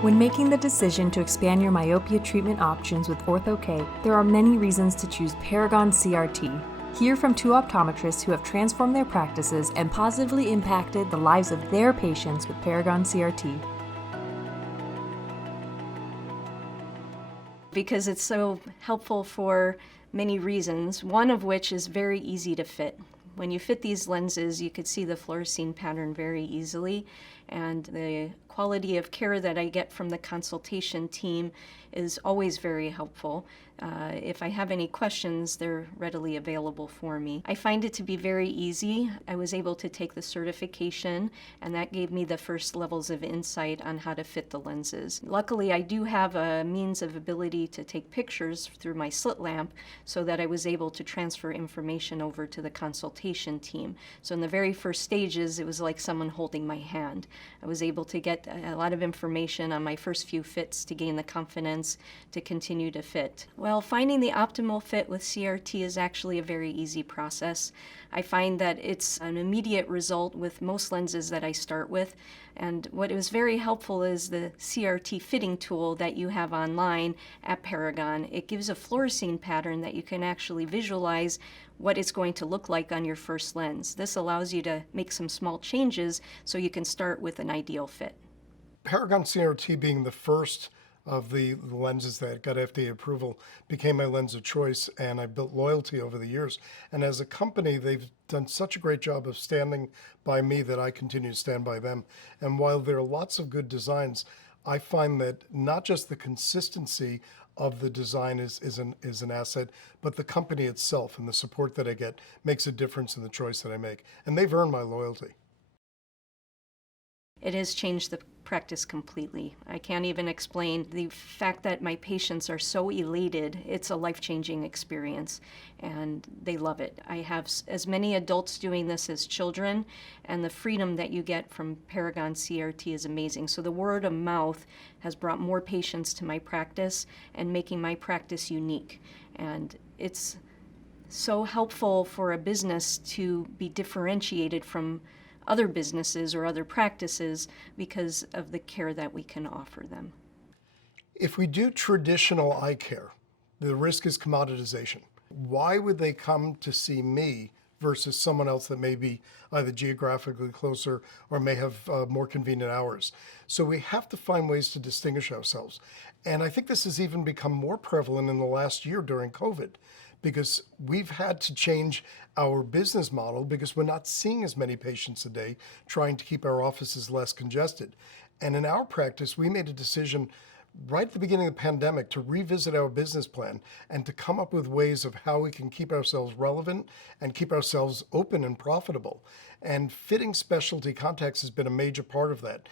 When making the decision to expand your myopia treatment options with Ortho-K, there are many reasons to choose Paragon CRT. Hear from two optometrists who have transformed their practices and positively impacted the lives of their patients with Paragon CRT. Because it's so helpful for many reasons, one of which is very easy to fit. When you fit these lenses, you could see the fluorescein pattern very easily, and the quality of care that I get from the consultation team is always very helpful. If I have any questions, they're readily available for me. I find it to be very easy. I was able to take the certification, and that gave me the first levels of insight on how to fit the lenses. Luckily, I do have a means of ability to take pictures through my slit lamp so that I was able to transfer information over to the consultation team. So in the very first stages, it was like someone holding my hand. I was able to get a lot of information on my first few fits to gain the confidence to continue to fit. Well, finding the optimal fit with CRT is actually a very easy process. I find that it's an immediate result with most lenses that I start with, and what is very helpful is the CRT fitting tool that you have online at Paragon. It gives a fluorescein pattern that you can actually visualize what it's going to look like on your first lens. This allows you to make some small changes so you can start with an ideal fit. Paragon CRT being the first of the lenses that got FDA approval became my lens of choice, and I built loyalty over the years. And as a company, they've done such a great job of standing by me that I continue to stand by them. And while there are lots of good designs, I find that not just the consistency of the design is an asset, but the company itself and the support that I get makes a difference in the choice that I make. And they've earned my loyalty. It has changed the practice completely. I can't even explain the fact that my patients are so elated. It's a life-changing experience, and they love it. I have as many adults doing this as children, and the freedom that you get from Paragon CRT is amazing. So the word of mouth has brought more patients to my practice and making my practice unique. And it's so helpful for a business to be differentiated from other businesses or other practices because of the care that we can offer them. If we do traditional eye care, the risk is commoditization. Why would they come to see me versus someone else that may be either geographically closer or may have more convenient hours? So we have to find ways to distinguish ourselves. And I think this has even become more prevalent in the last year during COVID, because we've had to change our business model because we're not seeing as many patients a day, trying to keep our offices less congested. And in our practice, we made a decision right at the beginning of the pandemic to revisit our business plan and to come up with ways of how we can keep ourselves relevant and keep ourselves open and profitable. And fitting specialty contacts has been a major part of that,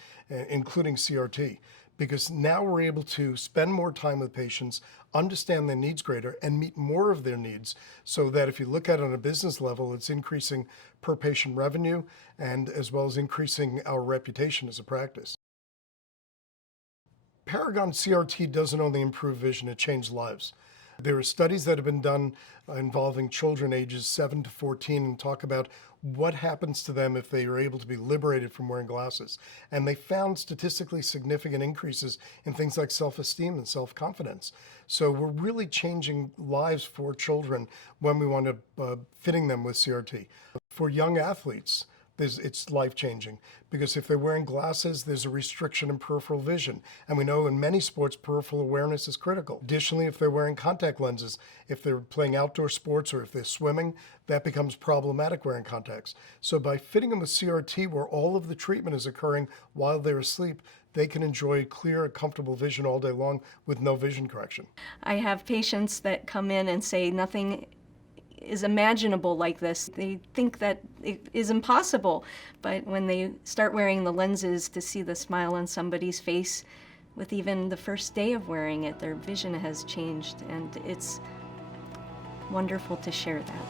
including CRT. Because now we're able to spend more time with patients, understand their needs greater, and meet more of their needs, so that if you look at it on a business level, it's increasing per patient revenue and as well as increasing our reputation as a practice. Paragon CRT doesn't only improve vision, it changed lives. There are studies that have been done involving children ages 7 to 14 and talk about what happens to them if they are able to be liberated from wearing glasses. And they found statistically significant increases in things like self-esteem and self-confidence. So we're really changing lives for children when we want to fitting them with CRT. For young athletes, it's life-changing, because if they're wearing glasses, there's a restriction in peripheral vision. And we know in many sports, peripheral awareness is critical. Additionally, if they're wearing contact lenses, if they're playing outdoor sports or if they're swimming, that becomes problematic wearing contacts. So by fitting them with CRT, where all of the treatment is occurring while they're asleep, they can enjoy clear, comfortable vision all day long with no vision correction. I have patients that come in and say nothing is imaginable like this. They think that it is impossible, but when they start wearing the lenses, to see the smile on somebody's face with even the first day of wearing it, their vision has changed, and it's wonderful to share that.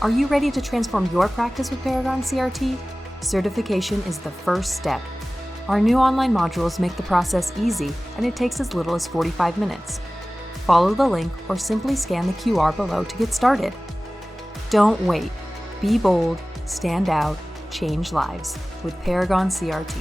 Are you ready to transform your practice with Paragon CRT? Certification is the first step. Our new online modules make the process easy, and it takes as little as 45 minutes. Follow the link or simply scan the QR below to get started. Don't wait. Be bold, stand out, change lives with Paragon CRT.